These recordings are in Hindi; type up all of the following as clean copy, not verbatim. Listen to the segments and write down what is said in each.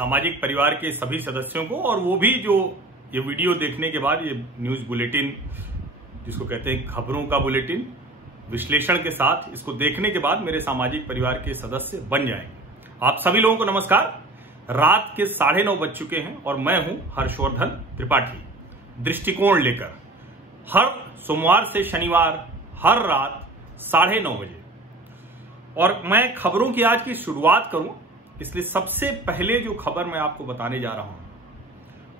सामाजिक परिवार के सभी सदस्यों को, और वो भी जो ये वीडियो देखने के बाद ये न्यूज बुलेटिन, जिसको कहते हैं खबरों का बुलेटिन, विश्लेषण के साथ इसको देखने के बाद मेरे सामाजिक परिवार के सदस्य बन जाएंगे। आप सभी लोगों को नमस्कार। रात के 9:30 बज चुके हैं और मैं हूं हर्षवर्धन त्रिपाठी, दृष्टिकोण लेकर हर सोमवार से शनिवार हर रात 9:30 बजे। और मैं खबरों की आज की शुरुआत करूं, इसलिए सबसे पहले जो खबर मैं आपको बताने जा रहा हूं,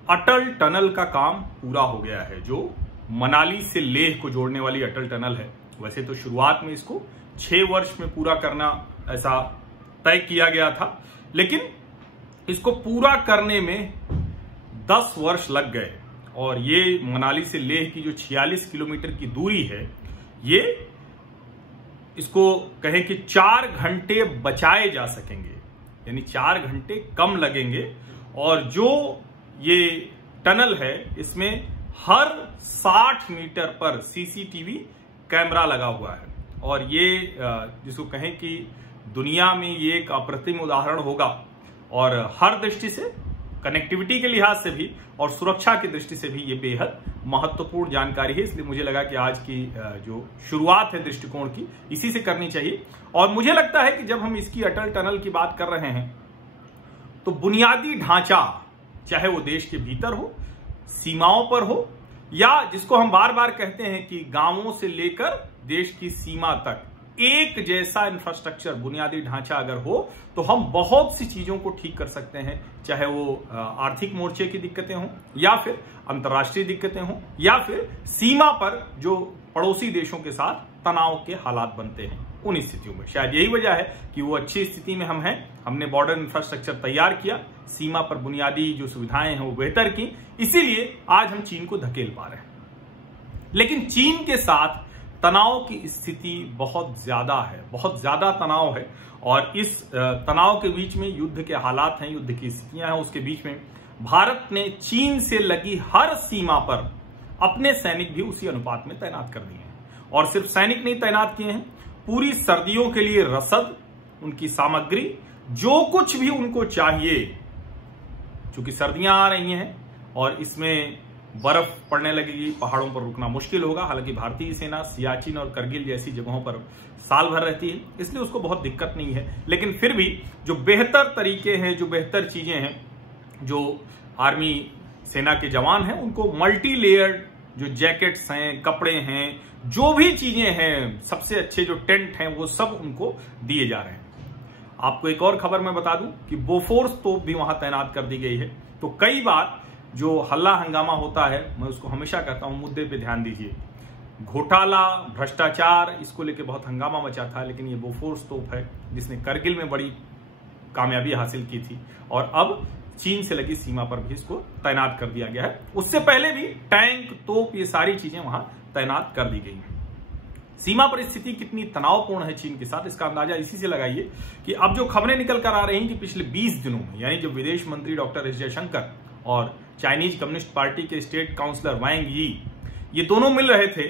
अटल टनल का काम पूरा हो गया है। जो मनाली से लेह को जोड़ने वाली अटल टनल है, वैसे तो शुरुआत में इसको 6 वर्ष में पूरा करना ऐसा तय किया गया था, लेकिन इसको पूरा करने में 10 वर्ष लग गए। और ये मनाली से लेह की जो 46 किलोमीटर की दूरी है, ये इसको कहें कि 4 घंटे बचाए जा सकेंगे, यानी 4 घंटे कम लगेंगे। और जो ये टनल है, इसमें हर 60 मीटर पर सीसीटीवी कैमरा लगा हुआ है। और ये जिसको कहें कि दुनिया में ये एक अप्रतिम उदाहरण होगा, और हर दृष्टि से, कनेक्टिविटी के लिहाज से भी और सुरक्षा की दृष्टि से भी ये बेहद महत्वपूर्ण जानकारी है। इसलिए मुझे लगा कि आज की जो शुरुआत है दृष्टिकोण की, इसी से करनी चाहिए। और मुझे लगता है कि जब हम इसकी अटल टनल की बात कर रहे हैं, तो बुनियादी ढांचा, चाहे वो देश के भीतर हो, सीमाओं पर हो, या जिसको हम बार बार कहते हैं कि गांवों से लेकर देश की सीमा तक एक जैसा इंफ्रास्ट्रक्चर, बुनियादी ढांचा अगर हो, तो हम बहुत सी चीजों को ठीक कर सकते हैं। चाहे वो आर्थिक मोर्चे की दिक्कतें हों, या फिर अंतर्राष्ट्रीय दिक्कतें हों, या फिर सीमा पर जो पड़ोसी देशों के साथ तनाव के हालात बनते हैं, उन स्थितियों में। शायद यही वजह है कि वो अच्छी स्थिति में हम हैं। हमने बॉर्डर इंफ्रास्ट्रक्चर तैयार किया, सीमा पर बुनियादी जो सुविधाएं हैं वो बेहतर की, इसीलिए आज हम चीन को धकेल पा रहे हैं। लेकिन चीन के साथ तनाव की स्थिति बहुत ज्यादा है, बहुत ज्यादा तनाव है। और इस तनाव के बीच में युद्ध के हालात हैं, युद्ध की स्थितियां हैं। उसके बीच में भारत ने चीन से लगी हर सीमा पर अपने सैनिक भी उसी अनुपात में तैनात कर दिए हैं। और सिर्फ सैनिक नहीं तैनात किए हैं, पूरी सर्दियों के लिए रसद, उनकी सामग्री, जो कुछ भी उनको चाहिए, चूंकि सर्दियां आ रही हैं और इसमें बर्फ पड़ने लगेगी, पहाड़ों पर रुकना मुश्किल होगा। हालांकि भारतीय सेना सियाचिन और करगिल जैसी जगहों पर साल भर रहती है, इसलिए उसको बहुत दिक्कत नहीं है। लेकिन फिर भी जो बेहतर तरीके हैं, जो बेहतर चीजें हैं, जो आर्मी सेना के जवान हैं, उनको मल्टी लेयर्ड जो जैकेट्स हैं, कपड़े हैं, जो भी चीजें हैं, सबसे अच्छे जो टेंट हैं, वो सब उनको दिए जा रहे हैं। आपको एक और खबर मैं बता दूं कि बोफोर्स तोप भी वहां तैनात कर दी गई है। तो कई बार जो हल्ला हंगामा होता है, मैं उसको हमेशा कहता हूं, मुद्दे पे ध्यान दीजिए। घोटाला, भ्रष्टाचार, इसको लेके बहुत हंगामा मचा था, लेकिन ये बोफोर्स तोप है जिसने करगिल में बड़ी कामयाबी हासिल की थी, और अब चीन से लगी सीमा पर भी इसको तैनात कर दिया गया है। उससे पहले भी टैंक, तोप, ये सारी चीजें वहां तैनात कर दी गई हैं। सीमा पर स्थिति कितनी तनावपूर्ण है चीन के साथ, इसका अंदाजा इसी से लगाइए कि अब जो खबरें निकल कर आ रही हैं कि पिछले 20 दिनों में, यानी जब विदेश मंत्री डॉक्टर एस जयशंकर और चाइनीज कम्युनिस्ट पार्टी के स्टेट काउंसलर वांग यी, ये दोनों मिल रहे थे,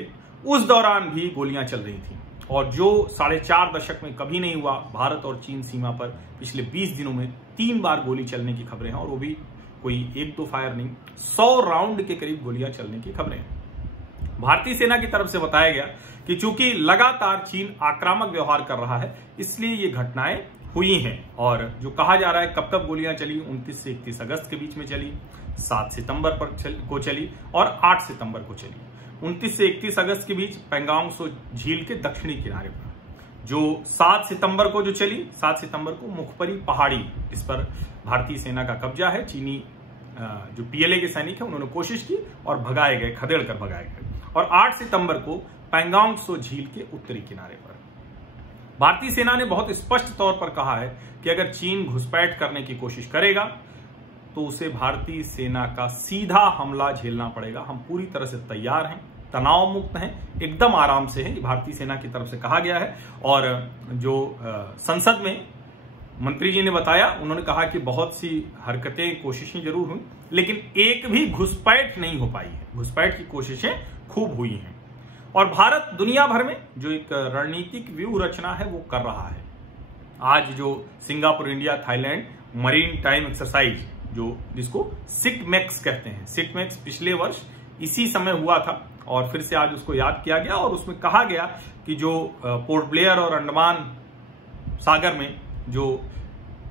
उस दौरान भी गोलियां चल रही थी। और जो 4.5 दशक में कभी नहीं हुआ, भारत और चीन सीमा पर पिछले 20 दिनों में 3 बार गोली चलने की खबरें हैं। और वो भी कोई 1-2 फायर नहीं, 100 राउंड के करीब गोलियां चलने की खबरें हैं। भारतीय सेना की तरफ से बताया गया कि चूंकि लगातार चीन आक्रामक व्यवहार कर रहा है, इसलिए ये घटनाएं हुई हैं। और जो कहा जा रहा है कब तक गोलियां चली, 29 से 31 अगस्त के बीच में चली, 7 सितंबर को चली और 8 सितंबर को चली। 29 से 31 अगस्त के बीच पैंगोंग त्सो झील के दक्षिणी किनारे पर। जो 7 सितंबर को जो चली, 7 सितंबर को मुखपरी पहाड़ी, इस पर भारतीय सेना का कब्जा है। चीनी जो पीएलए के सैनिक हैं, उन्होंने कोशिश की और भगाए गए, खदेड़ कर भगाए गए। और 8 सितंबर को पैंगोंग त्सो झील के उत्तरी किनारे पर भारतीय सेना ने बहुत स्पष्ट तौर पर कहा है कि अगर चीन घुसपैठ करने की कोशिश करेगा तो उसे भारतीय सेना का सीधा हमला झेलना पड़ेगा। हम पूरी तरह से तैयार हैं, तनाव मुक्त हैं, एकदम आराम से हैं, भारतीय सेना की तरफ से कहा गया है। और जो संसद में मंत्री जी ने बताया, उन्होंने कहा कि बहुत सी हरकतें, कोशिशें जरूर हुई, लेकिन एक भी घुसपैठ नहीं हो पाई है। घुसपैठ की कोशिशें खूब हुई हैं। और भारत दुनिया भर में जो एक रणनीतिक व्यूह रचना है वो कर रहा है। आज जो Singapore, India, Thailand marine time exercise जिसको सिटमैक्स कहते हैं। सिटमैक्स पिछले वर्ष इसी समय हुआ था और फिर से आज उसको याद किया गया और उसमें कहा गया कि जो पोर्ट ब्लेयर और अंडमान सागर में जो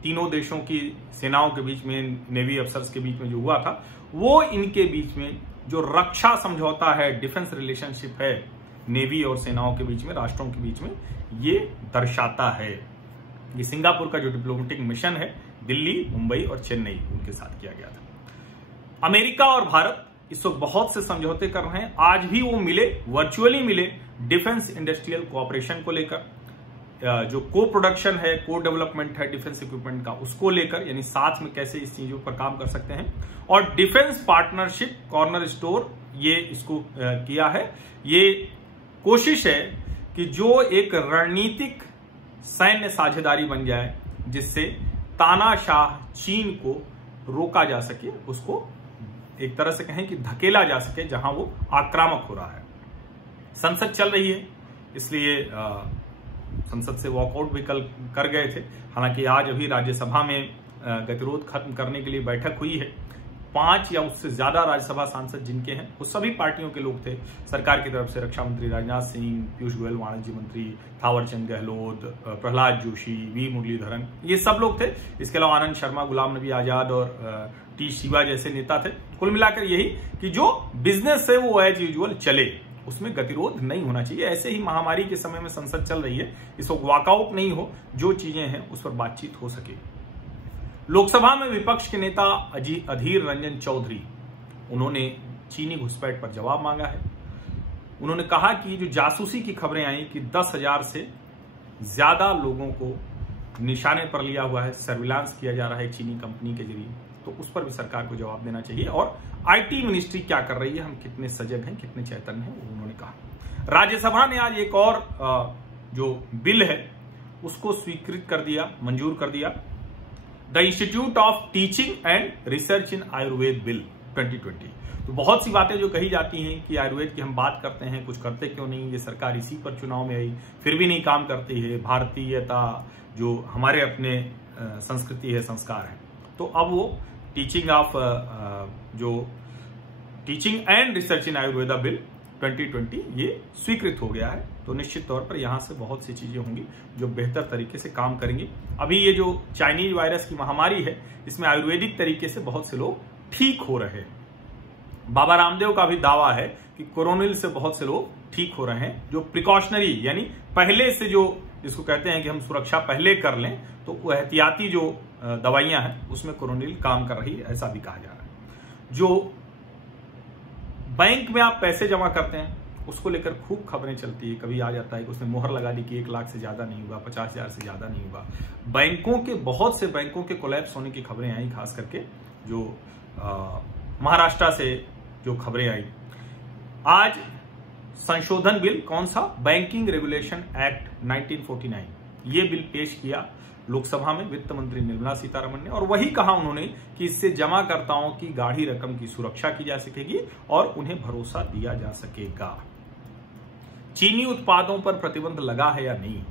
तीनों देशों की सेनाओं के बीच में, नेवी अफसर्स के बीच में जो हुआ था, वो इनके बीच में जो रक्षा समझौता है, डिफेंस रिलेशनशिप है नेवी और सेनाओं के बीच में, राष्ट्रों के बीच में, ये दर्शाता है। ये सिंगापुर का जो डिप्लोमेटिक मिशन है, दिल्ली, मुंबई और चेन्नई, उनके साथ किया गया था। अमेरिका और भारत इस वक्त बहुत से समझौते कर रहे हैं। आज भी वो मिले, वर्चुअली मिले, डिफेंस इंडस्ट्रियल कोऑपरेशन को लेकर, जो को प्रोडक्शन है, को डेवलपमेंट है डिफेंस इक्विपमेंट का, उसको लेकर, यानी साथ में कैसे इस चीजों पर काम कर सकते हैं। और डिफेंस पार्टनरशिप कॉर्नर स्टोर, ये इसको किया है। ये कोशिश है कि जो एक रणनीतिक सैन्य साझेदारी बन जाए, जिससे तानाशाह चीन को रोका जा सके, उसको एक तरह से कहें कि धकेला जा सके जहां वो आक्रामक हो रहा है। संसद चल रही है, इसलिए संसद से वॉकआउट भी कल कर गए थे। हालांकि आज अभी राज्यसभा में गतिरोध खत्म करने के लिए बैठक हुई है। 5 या उससे ज्यादा राज्यसभा सांसद जिनके हैं, वो सभी पार्टियों के लोग थे। सरकार की तरफ से रक्षा मंत्री राजनाथ सिंह, पीयूष गोयल वाणिज्य मंत्री, थावरचंद गहलोत, प्रहलाद जोशी, वी मुरलीधरन, ये सब लोग थे। इसके अलावा आनंद शर्मा, गुलाम नबी आजाद और टी शिवा जैसे नेता थे। कुल मिलाकर यही कि जो बिजनेस है वो एज यूजुअल चले, उसमें गतिरोध नहीं होना चाहिए। ऐसे ही महामारी के समय में संसद चल रही है, इस वक्त वॉकआउट नहीं हो, जो चीजें हैं उस पर बातचीत हो सके। लोकसभा में विपक्ष के नेता अधीर रंजन चौधरी, उन्होंने चीनी घुसपैठ पर जवाब मांगा है। उन्होंने कहा कि जो जासूसी की खबरें आई कि 10,000 से ज्यादा लोगों को निशाने पर लिया हुआ है, सर्विलांस किया जा रहा है चीनी कंपनी के जरिए, तो उस पर भी सरकार को जवाब देना चाहिए। और आईटी मिनिस्ट्री क्या कर रही है, हम कितने सजग हैं, कितने चैतन्य हैं, वो उन्होंने कहा। राज्यसभा ने आज एक और जो बिल है उसको स्वीकृत कर दिया, मंजूर कर दिया, the institute of teaching and research in Ayurveda bill 2020। तो बहुत सी बातें जो कही जाती हैं कि आयुर्वेद की हम बात करते हैं, कुछ करते क्यों नहीं, ये सरकार इसी पर चुनाव में आई, फिर भी नहीं काम करती है, भारतीयता जो हमारे अपने संस्कृति है, संस्कार है। तो अब वो teaching and research in Ayurveda bill 2020 ये स्वीकृत हो गया है। तो निश्चित तौर पर यहां से बहुत सी चीजें होंगी जो बेहतर तरीके से काम करेंगी। अभी ये जो चाइनीज वायरस की महामारी है, इसमें आयुर्वेदिक तरीके से बहुत से लोग ठीक हो रहे हैं। बाबा रामदेव का भी दावा है कि कोरोनिल से बहुत से लोग ठीक हो रहे हैं। जो प्रिकॉशनरी यानी पहले से जो जिसको कहते हैं कि हम सुरक्षा पहले कर लें, तो वो एहतियाती जो दवाइयां हैं उसमें कोरोनिल काम कर रही है, ऐसा भी कहा जा रहा है। जो बैंक में आप पैसे जमा करते हैं उसको लेकर खूब खबरें चलती है। कभी आ जाता है कि उसने मोहर लगा दी कि 1 लाख से ज्यादा नहीं होगा, 50,000 से ज्यादा नहीं होगा। बैंकों के बहुत से बैंकों के कोलैप्स होने की खबरें आई, खास करके जो महाराष्ट्र से जो खबरें आई। आज संशोधन बिल, कौन सा, बैंकिंग रेगुलेशन एक्ट 1949, ये बिल पेश किया लोकसभा में वित्त मंत्री निर्मला सीतारमण ने, और वही कहा उन्होंने कि इससे जमाकर्ताओं की गाढ़ी रकम की सुरक्षा की जा सकेगी और उन्हें भरोसा दिया जा सकेगा। चीनी उत्पादों पर प्रतिबंध लगा है या नहीं,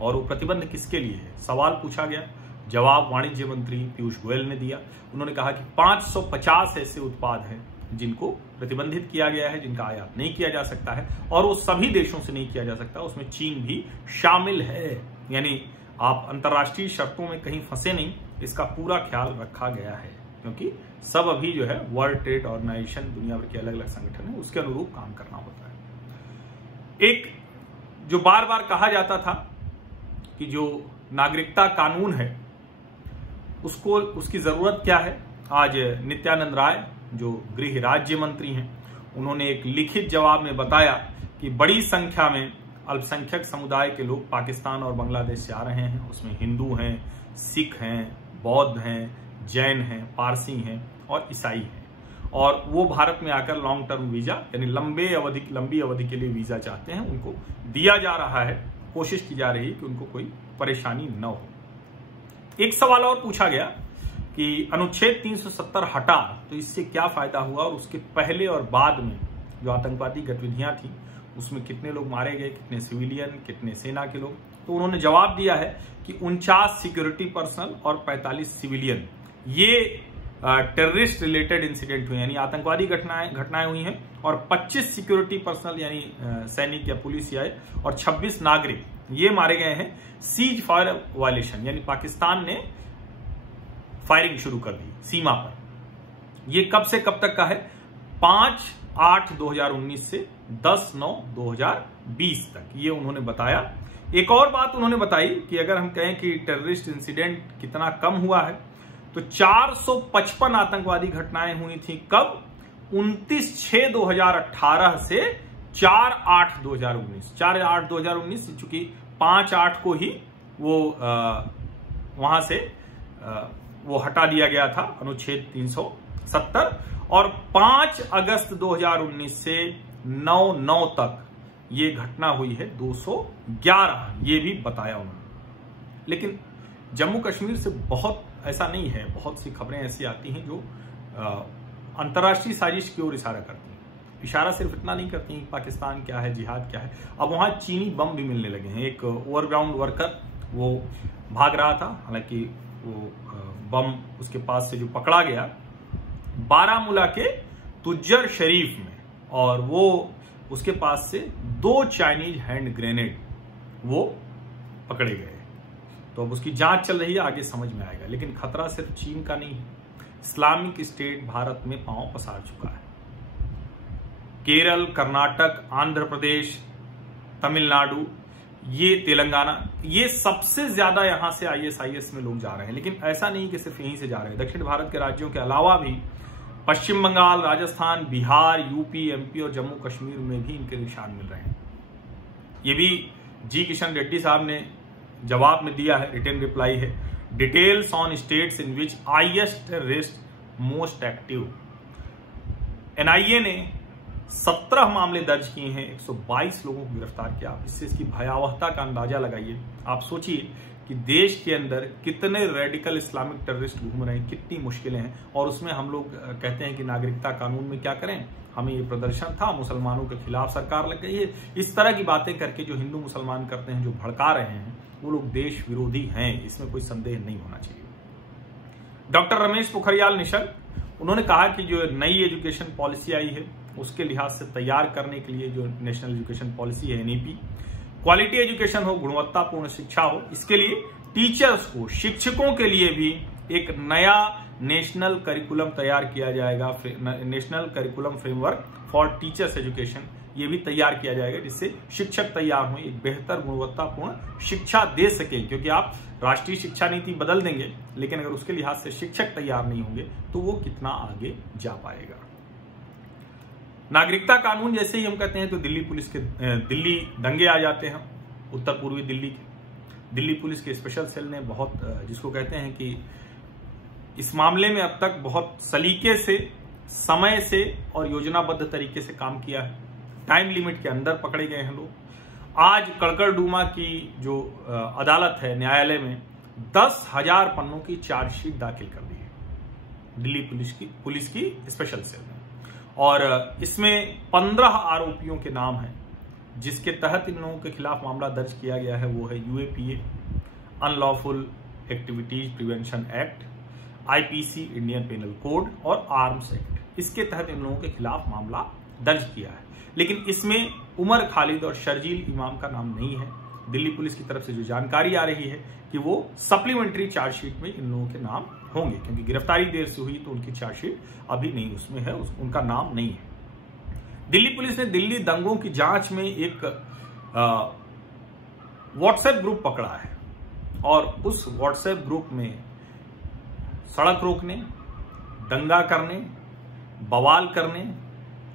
और वो प्रतिबंध किसके लिए है, सवाल पूछा गया। जवाब वाणिज्य मंत्री पीयूष गोयल ने दिया। उन्होंने कहा कि 550 ऐसे उत्पाद हैं जिनको प्रतिबंधित किया गया है, जिनका आयात नहीं किया जा सकता है, और वो सभी देशों से नहीं किया जा सकता, उसमें चीन भी शामिल है। यानी आप अंतर्राष्ट्रीय शर्तों में कहीं फंसे नहीं, इसका पूरा ख्याल रखा गया है, क्योंकि सब अभी जो है वर्ल्ड ट्रेड ऑर्गेनाइजेशन, दुनिया भर के अलग अलग संगठन है, उसके अनुरूप काम करना होता है। एक जो बार बार कहा जाता था कि जो नागरिकता कानून है उसको, उसकी जरूरत क्या है, आज नित्यानंद राय जो गृह राज्य मंत्री हैं, उन्होंने एक लिखित जवाब में बताया कि बड़ी संख्या में अल्पसंख्यक समुदाय के लोग पाकिस्तान और बांग्लादेश से आ रहे हैं। उसमें हिंदू हैं, सिख हैं, बौद्ध हैं, जैन हैं, पारसी हैं और ईसाई हैं, और वो भारत में आकर लॉन्ग टर्म वीजा यानी लंबी अवधि के लिए वीजा चाहते हैं, उनको दिया जा रहा है। कोशिश की जा रही है कि उनको कोई परेशानी न हो। एक सवाल और पूछा गया कि अनुच्छेद 370 हटा तो इससे क्या फायदा हुआ, और उसके पहले और बाद में जो आतंकवादी गतिविधियां थी उसमें कितने लोग मारे गए, कितने सिविलियन, कितने सेना के लोग, तो उन्होंने जवाब दिया है कि 49 सिक्योरिटी पर्सनल और 45 सिविलियन ये टेररिस्ट रिलेटेड इंसिडेंट हुए, यानी आतंकवादी घटनाएं हुई हैं, और 25 सिक्योरिटी पर्सनल यानी सैनिक या पुलिस या और 26 नागरिक ये मारे गए हैं सीज फायर वायलेशन, यानी पाकिस्तान ने फायरिंग शुरू कर दी सीमा पर। ये कब से कब तक का है? 5/8/2019 से 10/9/2020 तक, ये उन्होंने बताया। एक और बात उन्होंने बताई कि अगर हम कहें कि टेररिस्ट इंसिडेंट कितना कम हुआ है, तो 455 आतंकवादी घटनाएं हुई थी। कब? 29/6/2018 से 4/8/2019। 4/8/2019 चूंकि 5/8 को ही वो वहां से वो हटा दिया गया था, अनुच्छेद 370, और 5 अगस्त 2019 से 9/9 तक ये घटना हुई है 211, ये भी बताया उन्होंने। लेकिन जम्मू कश्मीर से बहुत ऐसा नहीं है, बहुत सी खबरें ऐसी आती हैं जो अंतर्राष्ट्रीय साजिश की ओर इशारा करती हैं। इशारा सिर्फ इतना नहीं करती कि पाकिस्तान क्या है, जिहाद क्या है। अब वहां चीनी बम भी मिलने लगे हैं। एक ओवरग्राउंड वर्कर वो भाग रहा था, हालांकि वो बम उसके पास से जो पकड़ा गया बारामूला के तुज्जर शरीफ में, और वो उसके पास से 2 चाइनीज हैंड ग्रेनेड वो पकड़े गए। तो अब उसकी जांच चल रही है, आगे समझ में आएगा। लेकिन खतरा सिर्फ चीन का नहीं है, इस्लामिक स्टेट भारत में पांव पसार चुका है। केरल, कर्नाटक, आंध्र प्रदेश, तमिलनाडु, ये तेलंगाना, ये सबसे ज्यादा यहां से ISIS में लोग जा रहे हैं। लेकिन ऐसा नहीं कि सिर्फ यहीं से जा रहे हैं, दक्षिण भारत के राज्यों के अलावा भी पश्चिम बंगाल, राजस्थान, बिहार, यूपी, MP और जम्मू कश्मीर में भी इनके निशान मिल रहे हैं। ये भी जी किशन रेड्डी साहब ने जवाब में दिया है, रिटन रिप्लाई है। Details on states in which IS terrorist most active. NIA ने 17 मामले दर्ज किए हैं, 122 लोगों को गिरफ्तार किया। इससे इसकी भयावहता का अंदाजा लगाइए। आप सोचिए कि देश के अंदर कितने रेडिकल इस्लामिक टेररिस्ट घूम रहे हैं, कितनी मुश्किलें हैं। और उसमें हम लोग कहते हैं कि नागरिकता कानून में क्या करें, हमें ये प्रदर्शन था, मुसलमानों के खिलाफ सरकार लग गई है। इस तरह की बातें करके जो हिंदू मुसलमान करते हैं, जो भड़का रहे हैं, वो लोग देश विरोधी हैं, इसमें कोई संदेह नहीं होना चाहिए। डॉक्टर रमेश पोखरियाल निशंक, उन्होंने कहा कि जो नई एजुकेशन पॉलिसी आई है उसके लिहाज से तैयार करने के लिए जो नेशनल एजुकेशन पॉलिसी है NEP, क्वालिटी एजुकेशन हो, गुणवत्तापूर्ण शिक्षा हो, इसके लिए टीचर्स को, शिक्षकों के लिए भी एक नया नेशनल करिकुलम तैयार किया जाएगा। National curriculum framework for teachers education ये भी तैयार किया जाएगा, जिससे शिक्षक तैयार हो, एक बेहतर गुणवत्तापूर्ण शिक्षा दे सके। क्योंकि आप राष्ट्रीय शिक्षा नीति बदल देंगे, लेकिन अगर उसके लिहाज से शिक्षक तैयार नहीं होंगे तो वो कितना आगे जा पाएगा। नागरिकता कानून जैसे ही हम कहते हैं तो दिल्ली दंगे आ जाते हैं। उत्तर पूर्वी दिल्ली के दिल्ली पुलिस के स्पेशल सेल ने बहुत, जिसको कहते हैं कि इस मामले में अब तक बहुत सलीके से, समय से और योजनाबद्ध तरीके से काम किया है। टाइम लिमिट के अंदर पकड़े गए हैं लोग। आज कड़कड़डूमा की जो अदालत है, न्यायालय में 10,000 पन्नों की चार्जशीट दाखिल कर दी है दिल्ली पुलिस की स्पेशल सेल में। और इसमें 15 आरोपियों के नाम हैं, जिसके तहत इन लोगों के खिलाफ मामला दर्ज किया गया है। वो है UAPA, unlawful activities prevention act, IPC Indian penal code और आर्म्स एक्ट। इसके तहत इन लोगों के खिलाफ मामला दर्ज किया है। लेकिन इसमें उमर खालिद और शर्जील इमाम का नाम नहीं है। दिल्ली पुलिस की तरफ से जो जानकारी आ रही है कि वो सप्लीमेंट्री चार्जशीट में इन लोगों के नाम होंगे, क्योंकि गिरफ्तारी देर से हुई तो उनकी चार्जशीट अभी नहीं उसमें है, उनका नाम नहीं है। दिल्ली पुलिस ने दिल्ली दंगों की जांच में एक व्हाट्सएप ग्रुप पकड़ा है, और उस व्हाट्सएप ग्रुप में सड़क रोकने, दंगा करने, बवाल करने,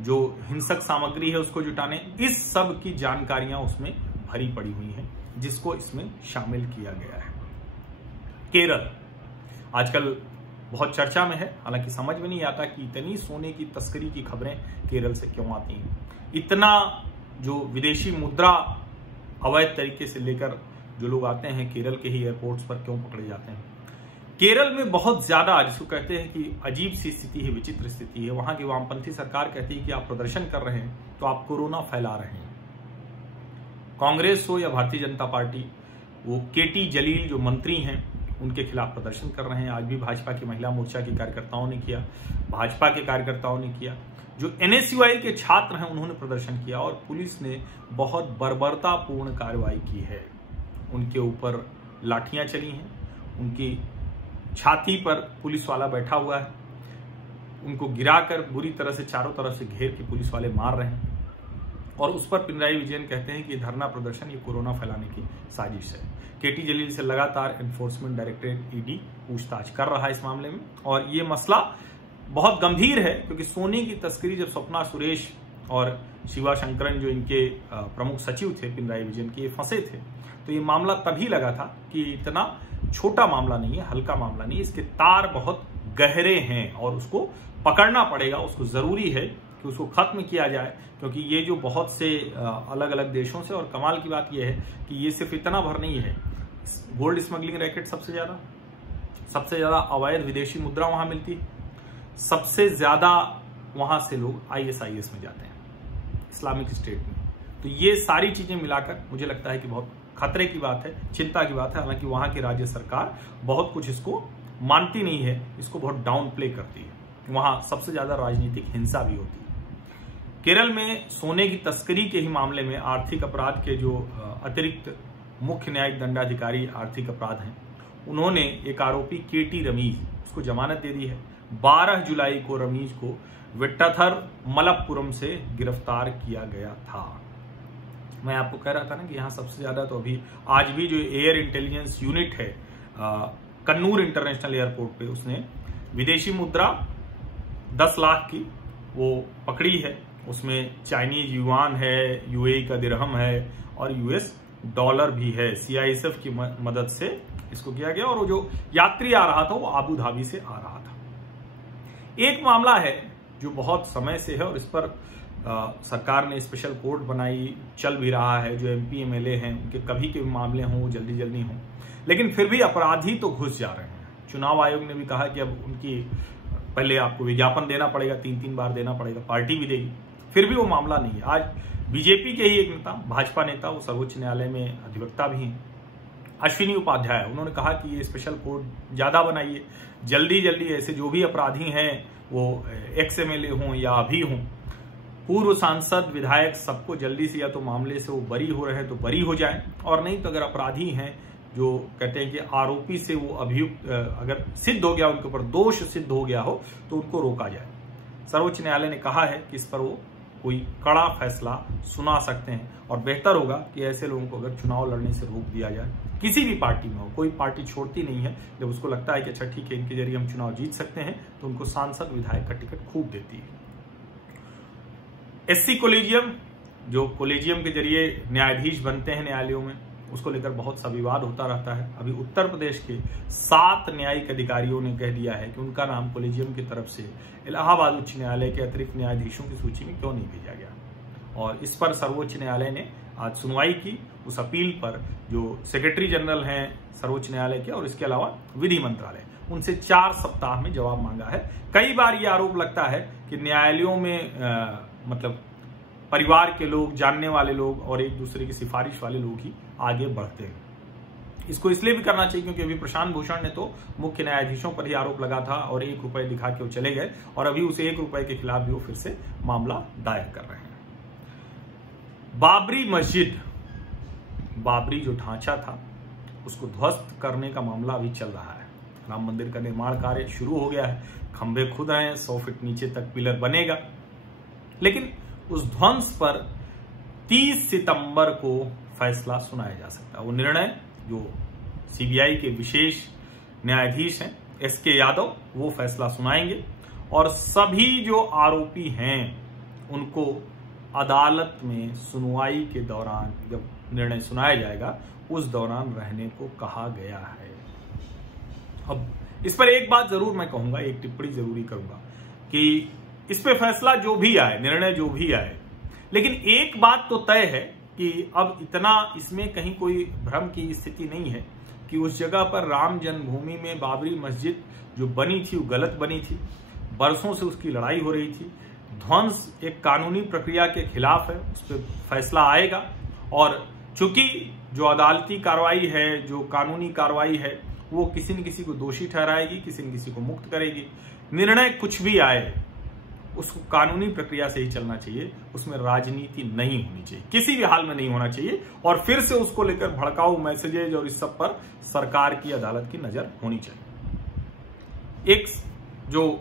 जो हिंसक सामग्री है उसको जुटाने, इस सब की जानकारियां उसमें भरी पड़ी हुई हैं, जिसको इसमें शामिल किया गया है। केरल आजकल बहुत चर्चा में है। हालांकि समझ में नहीं आता कि इतनी सोने की तस्करी की खबरें केरल से क्यों आती हैं। इतना जो विदेशी मुद्रा अवैध तरीके से लेकर जो लोग आते हैं केरल के ही एयरपोर्ट्स पर क्यों पकड़े जाते हैं। केरल में बहुत ज्यादा, जिसको कहते हैं कि अजीब सी स्थिति है, विचित्र स्थिति है। वहां की वामपंथी सरकार कहती है कि आप प्रदर्शन कर रहे हैं तो आप कोरोना फैला रहे हैं। कांग्रेस हो या भारतीय जनता पार्टी, वो केटी जलील जो मंत्री हैं उनके खिलाफ प्रदर्शन कर रहे हैं। आज भी भाजपा की महिला मोर्चा के कार्यकर्ताओं ने किया, भाजपा के कार्यकर्ताओं ने किया, जो NSUI के छात्र हैं उन्होंने प्रदर्शन किया और पुलिस ने बहुत बर्बरतापूर्ण कार्रवाई की है। उनके ऊपर लाठियां चली हैं, उनकी छाती पर पुलिस वाला बैठा हुआ है, उनको गिराकर बुरी तरह से चारों तरफ से घेर के पुलिस वाले मार रहे हैं और उस पर पिनराई विजयन कहते हैं कि ये धरना प्रदर्शन ये कोरोना फैलाने की साजिश है। केटी जलील से लगातार एनफोर्समेंट डायरेक्टरेट ED पूछताछ कर रहा है इस मामले में और ये मसला बहुत गंभीर है क्योंकि सोने की तस्करी जब स्वप्ना सुरेश और शिवा शंकरन जो इनके प्रमुख सचिव थे पिनराई विजयन के, ये फंसे थे तो ये मामला तभी लगा था कि इतना छोटा मामला नहीं है, हल्का मामला नहीं है, इसके तार बहुत गहरे हैं और उसको पकड़ना पड़ेगा, उसको जरूरी है कि उसको खत्म किया जाए क्योंकि ये जो बहुत से अलग अलग देशों से, और कमाल की बात यह है कि ये सिर्फ इतना भर नहीं है, गोल्ड स्मगलिंग रैकेट सबसे ज्यादा अवैध विदेशी मुद्रा वहां मिलती है, सबसे ज्यादा वहां से लोग ISIS में जाते हैं, इस्लामिक स्टेट में। तो ये सारी चीजें मिलाकर मुझे लगता है कि बहुत खतरे की बात है, चिंता की बात है। हालांकि वहां की राज्य सरकार बहुत कुछ इसको मानती नहीं है, इसको बहुत डाउन प्ले करती है। वहां सबसे ज्यादा राजनीतिक हिंसा भी होती है। केरल में सोने की तस्करी के ही मामले में आर्थिक अपराध के जो अतिरिक्त मुख्य न्यायिक दंडाधिकारी आर्थिक अपराध हैं, उन्होंने एक आरोपी केटी रमीज उसको जमानत दे दी है। 12 जुलाई को रमीज को विट्टाथर मलप्पुरम से गिरफ्तार किया गया था। मैं आपको कह रहा था ना कि यहाँ सबसे ज्यादा तो अभी आज भी जो एयर इंटेलिजेंस यूनिट है कन्नूर इंटरनेशनल एयरपोर्ट पे, उसने विदेशी मुद्रा 10 लाख की वो पकड़ी है। उसमें चाइनीज युआन है, UAE का दिरहम है और US डॉलर भी है। CISF की मदद से इसको किया गया और वो जो यात्री आ रहा था वो आबू धाबी से आ रहा था। एक मामला है जो बहुत समय से है और इस पर सरकार ने स्पेशल कोर्ट बनाई, चल भी रहा है। जो MP MLA हैं उनके कभी के भी मामले हों वो जल्दी जल्दी हों, लेकिन फिर भी अपराधी तो घुस जा रहे हैं। चुनाव आयोग ने भी कहा कि अब उनकी पहले आपको विज्ञापन देना पड़ेगा, 3 बार देना पड़ेगा, पार्टी भी देगी, फिर भी वो मामला नहीं है। आज बीजेपी के ही एक नेता, भाजपा नेता, वो सर्वोच्च न्यायालय में अधिवक्ता भी हैं, अश्विनी उपाध्याय, उन्होंने कहा कि ये स्पेशल कोर्ट ज्यादा बनाइए, जल्दी जल्दी ऐसे जो भी अपराधी हैं वो एक्स MLA हों या अभी हों, पूर्व सांसद विधायक सबको जल्दी से या तो मामले से वो बरी हो रहे हैं तो बरी हो जाएं, और नहीं तो अगर अपराधी हैं जो कहते हैं कि आरोपी से वो अभियुक्त अगर सिद्ध हो गया, उनके ऊपर दोष सिद्ध हो गया हो तो उनको रोका जाए। सर्वोच्च न्यायालय ने कहा है कि इस पर वो कोई कड़ा फैसला सुना सकते हैं और बेहतर होगा कि ऐसे लोगों को अगर चुनाव लड़ने से रोक दिया जाए, किसी भी पार्टी में हो, कोई पार्टी छोड़ती नहीं है, जब उसको लगता है कि अच्छा ठीक है इनके जरिए हम चुनाव जीत सकते हैं तो उनको सांसद विधायक का टिकट खूब देती है। SC कोलेजियम, जो कोलेजियम के जरिए न्यायाधीश बनते हैं न्यायालयों में, उसको लेकर बहुत सा विवाद होता रहता है। अभी उत्तर प्रदेश के 7 न्यायिक अधिकारियों ने कह दिया है कि उनका नाम कोलेजियम की तरफ से इलाहाबाद उच्च न्यायालय के अतिरिक्त न्यायाधीशों की सूची में क्यों नहीं भेजा गया, और इस पर सर्वोच्च न्यायालय ने आज सुनवाई की उस अपील पर जो सेक्रेटरी जनरल हैं सर्वोच्च न्यायालय के और इसके अलावा विधि मंत्रालय, उनसे 4 सप्ताह में जवाब मांगा है। कई बार ये आरोप लगता है कि न्यायालयों में मतलब परिवार के लोग, जानने वाले लोग और एक दूसरे की सिफारिश वाले लोग ही आगे बढ़ते हैं। इसको इसलिए भी करना चाहिए क्योंकि अभी प्रशांत भूषण ने तो मुख्य न्यायाधीशों पर ही आरोप लगा था और 1 रुपए दिखा के वो चले गए, और अभी उस 1 रुपए के खिलाफ भी वो फिर से मामला दायर कर रहे हैं। बाबरी मस्जिद, बाबरी जो ढांचा था उसको ध्वस्त करने का मामला अभी चल रहा है। राम मंदिर का निर्माण कार्य शुरू हो गया है, खंभे खुद हैं, 100 फीट नीचे तक पिलर बनेगा, लेकिन उस ध्वंस पर 30 सितंबर को फैसला सुनाया जा सकता है। वो निर्णय जो CBI के विशेष न्यायाधीश हैं SK यादव, वो फैसला सुनाएंगे और सभी जो आरोपी हैं उनको अदालत में सुनवाई के दौरान जब निर्णय सुनाया जाएगा उस दौरान रहने को कहा गया है। अब इस पर एक बात जरूर मैं कहूंगा, एक टिप्पणी जरूरी करूंगा कि इस पे फैसला जो भी आए, निर्णय जो भी आए, लेकिन एक बात तो तय है कि अब इतना इसमें कहीं कोई भ्रम की स्थिति नहीं है कि उस जगह पर राम जन्मभूमि में बाबरी मस्जिद जो बनी थी वो गलत बनी थी, बरसों से उसकी लड़ाई हो रही थी। ध्वंस एक कानूनी प्रक्रिया के खिलाफ है, उस पर फैसला आएगा और चूंकि जो अदालती कार्रवाई है, जो कानूनी कार्रवाई है, वो किसी न किसी को दोषी ठहराएगी, किसी न किसी को मुक्त करेगी। निर्णय कुछ भी आए उसको कानूनी प्रक्रिया से ही चलना चाहिए, उसमें राजनीति नहीं होनी चाहिए, किसी भी हाल में नहीं होना चाहिए। और फिर से उसको लेकर भड़काऊ मैसेजेज और इस सब पर सरकार की, अदालत की नजर होनी चाहिए। एक जो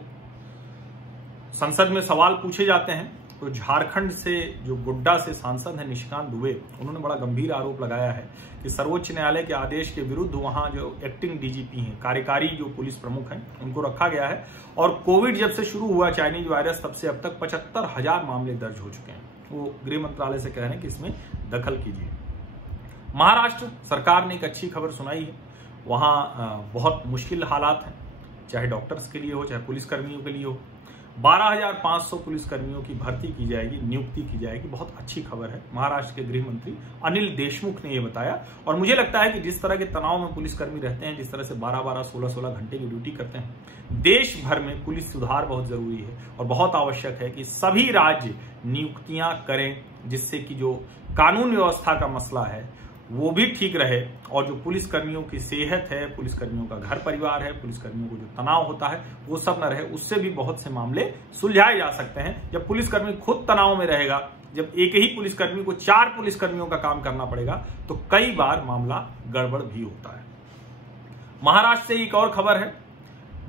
संसद में सवाल पूछे जाते हैं तो झारखंड से जो गोड्डा से सांसद है निशिकांत दुबे, उन्होंने बड़ा गंभीर आरोप लगाया है कि सर्वोच्च न्यायालय के आदेश के विरुद्ध वहां जो एक्टिंग डीजीपी हैं, कार्यकारी जो पुलिस प्रमुख हैं, उनको रखा गया है। और कोविड जब से शुरू हुआ चाइनीज वायरस, तब से अब तक 75,000 मामले दर्ज हो चुके हैं। वो गृह मंत्रालय से कह रहे हैं कि इसमें दखल कीजिए। महाराष्ट्र सरकार ने एक अच्छी खबर सुनाई है। वहां बहुत मुश्किल हालात हैं, चाहे डॉक्टर्स के लिए हो, चाहे पुलिसकर्मियों के लिए हो। 12,500 पुलिसकर्मियों की भर्ती की जाएगी, नियुक्ति की जाएगी। बहुत अच्छी खबर है। महाराष्ट्र के गृह मंत्री अनिल देशमुख ने यह बताया। और मुझे लगता है कि जिस तरह के तनाव में पुलिसकर्मी रहते हैं, जिस तरह से 12-12, 16-16 घंटे की ड्यूटी करते हैं, देश भर में पुलिस सुधार बहुत जरूरी है और बहुत आवश्यक है कि सभी राज्य नियुक्तियां करें, जिससे कि जो कानून व्यवस्था का मसला है वो भी ठीक रहे और जो पुलिसकर्मियों की सेहत है, पुलिसकर्मियों का घर परिवार है, पुलिसकर्मियों को जो तनाव होता है वो सब न रहे। उससे भी बहुत से मामले सुलझाए जा सकते हैं। जब पुलिसकर्मी खुद तनाव में रहेगा, जब एक ही पुलिसकर्मी को 4 पुलिसकर्मियों का काम करना पड़ेगा, तो कई बार मामला गड़बड़ भी होता है। महाराष्ट्र से एक और खबर है।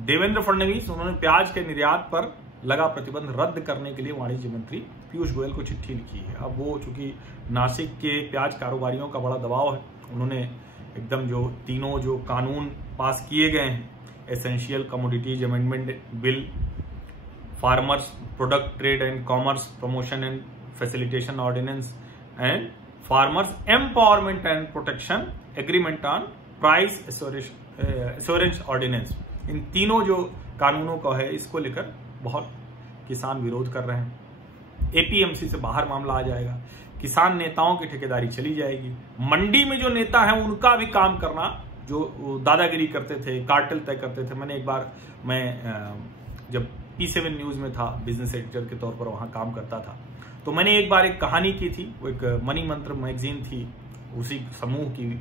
देवेंद्र फडणवीस, उन्होंने प्याज के निर्यात पर लगा प्रतिबंध रद्द करने के लिए वाणिज्य मंत्री पीयूष गोयल को चिट्ठी लिखी है। अब वो चूंकि नासिक के प्याज कारोबारियों का बड़ा दबाव है, उन्होंने एकदम जो तीनों जो कानून पास किए गए हैं, essential commodities amendment bill, farmers product trade and commerce promotion and facilitation ordinance and farmers empowerment and protection agreement on price assurance ordinance, इन तीनों जो कानूनों का है, इसको लेकर बहुत किसान विरोध कर रहे हैं। एपीएमसी से बाहर मामला आ जाएगा, किसान नेताओं की ठेकेदारी चली जाएगी। मंडी में जो नेता है उनका भी काम करना, जो दादागिरी करते थे, कार्टेल तय करते थे। मैंने एक बार, मैं जब P7 न्यूज में था, बिजनेस एडिटर के तौर पर वहां काम करता था, तो मैंने एक बार एक कहानी की थी। वो एक मनी मंत्र मैगजीन थी उसी समूह की,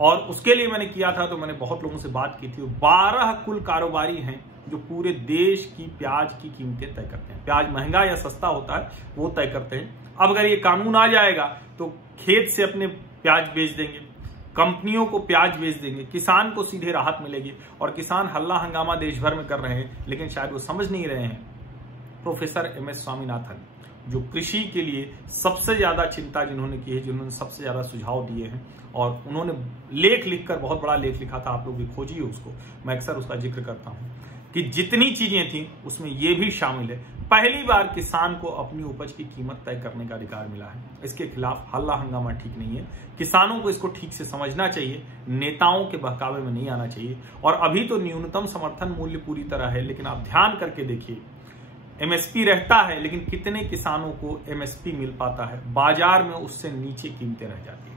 और उसके लिए मैंने किया था। तो मैंने बहुत लोगों से बात की थी। 12 कुल कारोबारी हैं जो पूरे देश की प्याज की कीमतें तय करते हैं। प्याज महंगा या सस्ता होता है वो तय करते हैं। अब अगर ये कानून आ जाएगा तो खेत से अपने प्याज बेच देंगे, कंपनियों को प्याज बेच देंगे, किसान को सीधे राहत मिलेगी। और किसान हल्ला हंगामा देश भर में कर रहे हैं, लेकिन शायद वो समझ नहीं रहे हैं। प्रोफेसर MS स्वामीनाथन, जो कृषि के लिए सबसे ज्यादा चिंता जिन्होंने की है, जिन्होंने सबसे ज्यादा सुझाव दिए हैं, और उन्होंने लेख लिखकर, बहुत बड़ा लेख लिखा था, आप लोग भी खोजिए उसको, मैं अक्सर उसका जिक्र करता हूं, कि जितनी चीजें थी उसमें ये भी शामिल है। पहली बार किसान को अपनी उपज की कीमत तय करने का अधिकार मिला है। इसके खिलाफ हल्ला हंगामा ठीक नहीं है। किसानों को इसको ठीक से समझना चाहिए, नेताओं के बहकावे में नहीं आना चाहिए। और अभी तो न्यूनतम समर्थन मूल्य पूरी तरह है, लेकिन आप ध्यान करके देखिए, MSP रहता है, लेकिन कितने किसानों को MSP मिल पाता है? बाजार में उससे नीचे कीमतें रह जाती है।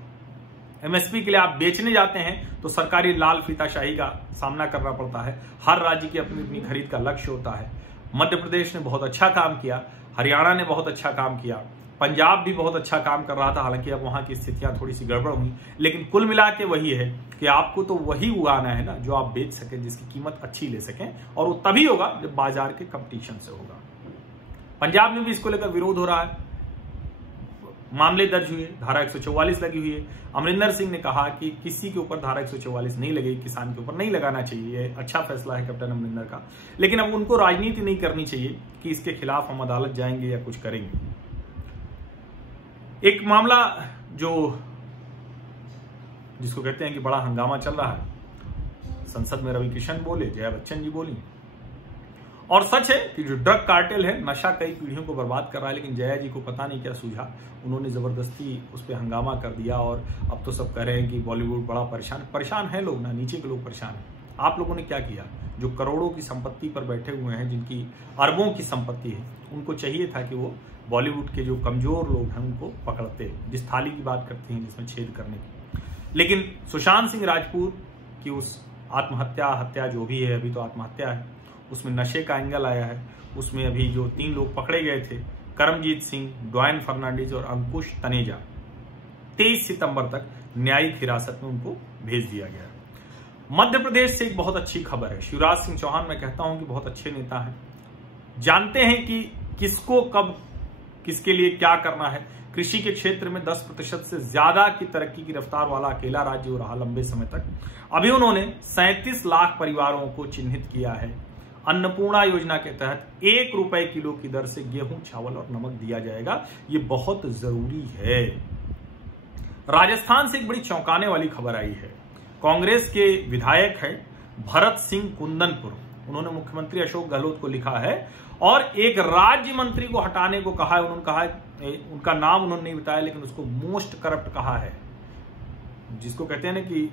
MSP के लिए आप बेचने जाते हैं तो सरकारी लाल फीताशाही का सामना करना पड़ता है। हर राज्य की अपनी अपनी खरीद का लक्ष्य होता है। मध्य प्रदेश ने बहुत अच्छा काम किया, हरियाणा ने बहुत अच्छा काम किया, पंजाब भी बहुत अच्छा काम कर रहा था, हालांकि अब वहां की स्थितियां थोड़ी सी गड़बड़ हुई, लेकिन कुल मिला के वही है कि आपको तो वही उगाना है ना जो आप बेच सकें, जिसकी कीमत अच्छी ले सकें, और वो तभी होगा जब बाजार के कंपटीशन से होगा। पंजाब में भी इसको लेकर विरोध हो रहा है, मामले दर्ज हुए, धारा 144 लगी हुई है। अमरिंदर सिंह ने कहा कि किसी के ऊपर धारा 144 नहीं लगेगी, किसान के ऊपर नहीं लगाना चाहिए। अच्छा फैसला है कैप्टन अमरिंदर का, लेकिन अब उनको राजनीति नहीं करनी चाहिए कि इसके खिलाफ हम अदालत जाएंगे या कुछ करेंगे। एक मामला जिसको कहते हैं कि बड़ा हंगामा चल रहा है, संसद में रवि किशन बोले, जया बच्चन जी बोली, और सच है कि जो ड्रग कार्टेल है, नशा कई पीढ़ियों को बर्बाद कर रहा है, लेकिन जया जी को पता नहीं क्या सूझा, उन्होंने जबरदस्ती उस पर हंगामा कर दिया। और अब तो सब कह रहे हैं कि बॉलीवुड बड़ा परेशान है लोग ना, नीचे के लोग परेशान हैं। आप लोगों ने क्या किया? जो करोड़ों की संपत्ति पर बैठे हुए हैं, जिनकी अरबों की संपत्ति है, उनको चाहिए था कि वो बॉलीवुड के जो कमजोर लोग हैं उनको पकड़ते, जिस थाली की बात करते हैं जिसमें छेद करने की। लेकिन सुशांत सिंह राजपूत की उस हत्या जो भी है, अभी तो आत्महत्या है, उसमें नशे का एंगल आया है। उसमें अभी जो 3 लोग पकड़े गए थे, करमजीत सिंह, ड्वाइन फर्नांडिस और अंकुश तनेजा, 23 सितंबर तक न्यायिक हिरासत में उनको भेज दिया गया। मध्य प्रदेश से एक बहुत अच्छी खबर है। शिवराज सिंह चौहान, मैं कहता हूं कि बहुत अच्छे नेता हैं, जानते हैं कि किसको कब किसके लिए क्या करना है। कृषि के क्षेत्र में 10% से ज्यादा की तरक्की की रफ्तार वाला अकेला राज्य हो रहा लंबे समय तक। अभी उन्होंने 37 लाख परिवारों को चिन्हित किया है। अन्नपूर्णा योजना के तहत 1 रुपए किलो की दर से गेहूं, चावल और नमक दिया जाएगा। ये बहुत जरूरी है। राजस्थान से एक बड़ी चौंकाने वाली खबर आई है। कांग्रेस के विधायक हैं भरत सिंह कुंदनपुर, उन्होंने मुख्यमंत्री अशोक गहलोत को लिखा है और एक राज्य मंत्री को हटाने को कहा है। उन्होंने कहा है, उनका नाम उन्होंने नहीं बताया, लेकिन उसको मोस्ट करप्ट कहा है, जिसको कहते हैं ना कि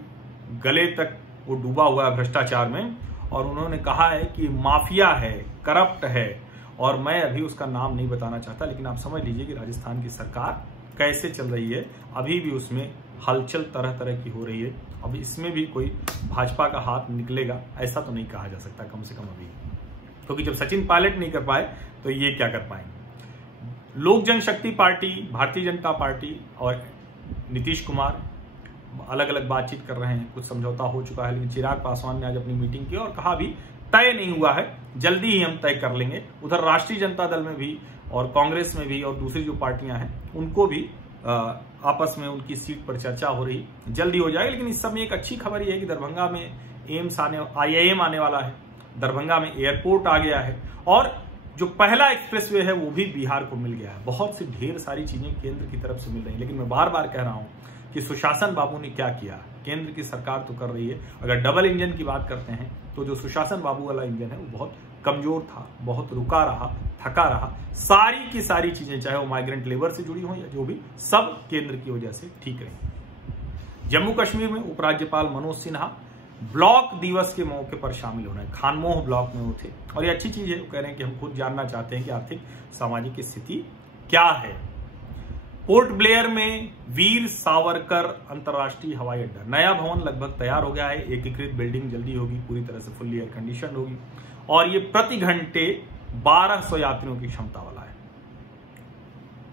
गले तक वो डूबा हुआ है भ्रष्टाचार में। और उन्होंने कहा है कि माफिया है, करप्ट है, और मैं अभी उसका नाम नहीं बताना चाहता, लेकिन आप समझ लीजिए कि राजस्थान की सरकार कैसे चल रही है। अभी भी उसमें हलचल तरह तरह की हो रही है। अब इसमें भी कोई भाजपा का हाथ निकलेगा ऐसा तो नहीं कहा जा सकता, कम से कम अभी, क्योंकि जब सचिन पायलट नहीं कर पाए तो ये क्या कर पाएंगे। लोक जनशक्ति पार्टी, भारतीय जनता पार्टी और नीतीश कुमार अलग अलग बातचीत कर रहे हैं। कुछ समझौता हो चुका है, लेकिन चिराग पासवान ने आज अपनी मीटिंग की और कहा भी तय नहीं हुआ है, जल्दी ही हम तय कर लेंगे। उधर राष्ट्रीय जनता दल में भी और कांग्रेस में भी और दूसरी जो पार्टियां हैं उनको भी आपस में उनकी सीट पर चर्चा हो रही, जल्दी हो जाएगी। लेकिन इस समय एक अच्छी खबर यह है कि दरभंगा में IIM आने वाला है, दरभंगा में एयरपोर्ट आ गया है, और जो पहला एक्सप्रेसवे है वो भी बिहार को मिल गया है। बहुत सी ढेर सारी चीजें केंद्र की तरफ से मिल रही है। लेकिन मैं बार बार कह रहा हूं कि सुशासन बाबू ने क्या किया, केंद्र की सरकार तो कर रही है। अगर डबल इंजन की बात करते हैं तो जो सुशासन बाबू वाला इंजन है वो बहुत कमजोर था, बहुत रुका रहा, थका रहा। सारी की सारी चीजें, चाहे वो माइग्रेंट लेबर से जुड़ी हो या जो भी, सब केंद्र की वजह से ठीक रही। जम्मू कश्मीर में उपराज्यपाल मनोज सिन्हा ब्लॉक दिवस के मौके पर शामिल हो रहे हैं। खानमोह ब्लॉक में वो थे और ये अच्छी चीज है। वो कह रहे हैं कि हम खुद जानना चाहते हैं कि आर्थिक सामाजिक स्थिति क्या है। पोर्ट ब्लेयर में वीर सावरकर अंतर्राष्ट्रीय हवाई अड्डा, नया भवन लगभग तैयार हो गया है। एकीकृत बिल्डिंग जल्दी होगी, पूरी तरह से फुल्ली एयर कंडीशन होगी, और ये प्रति घंटे 1200 यात्रियों की क्षमता वाला है।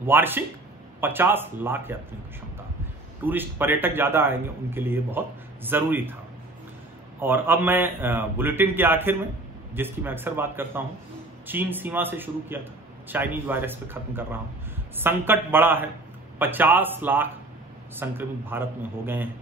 वार्षिक 50 लाख यात्रियों की क्षमता। टूरिस्ट, पर्यटक ज्यादा आएंगे, उनके लिए बहुत जरूरी था। और अब मैं बुलेटिन के आखिर में, जिसकी मैं अक्सर बात करता हूं, चीन सीमा से शुरू किया था, चाइनीज वायरस पे खत्म कर रहा हूं। संकट बड़ा है, 50 लाख संक्रमित भारत में हो गए हैं।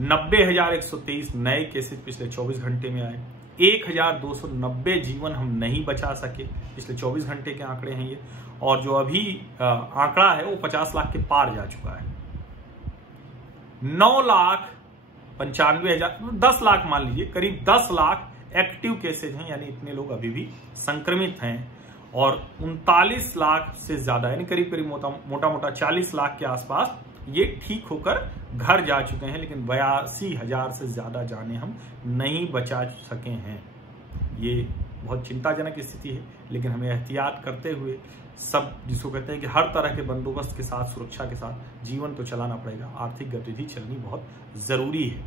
90,123 नए केसेस पिछले 24 घंटे में आए। 1,290 जीवन हम नहीं बचा सके, पिछले 24 घंटे के आंकड़े हैं ये। और जो अभी आंकड़ा है वो 50 लाख के पार जा चुका है। 9,95,000, 10 लाख मान लीजिए, करीब 10 लाख एक्टिव केसेज हैं, यानी इतने लोग अभी भी संक्रमित हैं। और 39 लाख से ज्यादा, यानी करीब करीब मोटा 40 लाख के आसपास ये ठीक होकर घर जा चुके हैं। लेकिन 82,000 से ज्यादा जाने हम नहीं बचा सके हैं। ये बहुत चिंताजनक स्थिति है, लेकिन हमें एहतियात करते हुए, सब जिसको कहते हैं कि हर तरह के बंदोबस्त के साथ, सुरक्षा के साथ जीवन तो चलाना पड़ेगा। आर्थिक गतिविधि चलनी बहुत जरूरी है।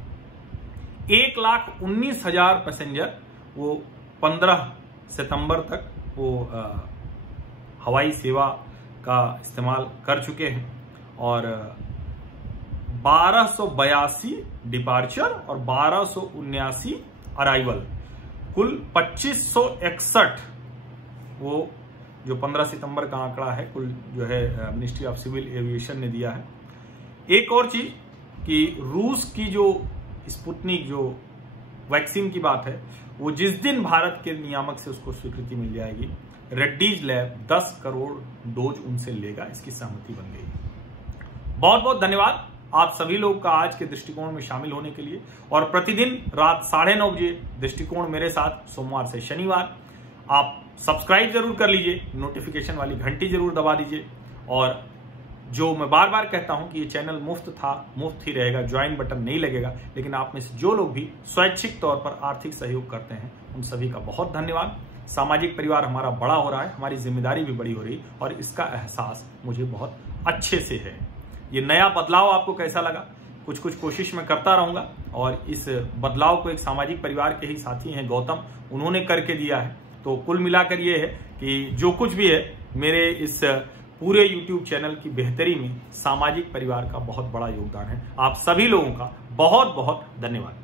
1,19,000 पैसेंजर वो 15 सितंबर तक वो हवाई सेवा का इस्तेमाल कर चुके हैं, और 1282 डिपार्चर और 1279 अराइवल, कुल 2561 वो जो 15 सितंबर का आंकड़ा है कुल, जो है मिनिस्ट्री ऑफ सिविल एविएशन ने दिया है। एक और चीज कि रूस की जो स्पुतनिक जो वैक्सीन की बात है, वो जिस दिन भारत के नियामक से उसको स्वीकृति मिल जाएगी, रेड्डीज लैब 10 करोड़ डोज उनसे लेगा, इसकी सहमति बन गई। बहुत बहुत धन्यवाद आप सभी लोग का आज के दृष्टिकोण में शामिल होने के लिए। और प्रतिदिन रात 9:30 बजे दृष्टिकोण मेरे साथ, सोमवार से शनिवार। आप सब्सक्राइब जरूर कर लीजिए, नोटिफिकेशन वाली घंटी जरूर दबा दीजिए। और जो मैं बार बार कहता हूं कि ये चैनल मुफ्त था, मुफ्त ही रहेगा, ज्वाइन बटन नहीं लगेगा। लेकिन आप में से जो लोग भी स्वैच्छिक तौर पर आर्थिक सहयोग करते हैं, उन सभी का बहुत धन्यवाद। सामाजिक परिवार हमारा बड़ा हो रहा है, हमारी जिम्मेदारी भी बड़ी हो रही है, और इसका एहसास मुझे बहुत अच्छे से है। ये नया बदलाव आपको कैसा लगा? कुछ कोशिश मैं करता रहूंगा, और इस बदलाव को एक सामाजिक परिवार के ही साथी हैं गौतम, उन्होंने करके दिया है। तो कुल मिलाकर ये है कि जो कुछ भी है, मेरे इस पूरे YouTube चैनल की बेहतरी में सामाजिक परिवार का बहुत बड़ा योगदान है। आप सभी लोगों का बहुत बहुत धन्यवाद।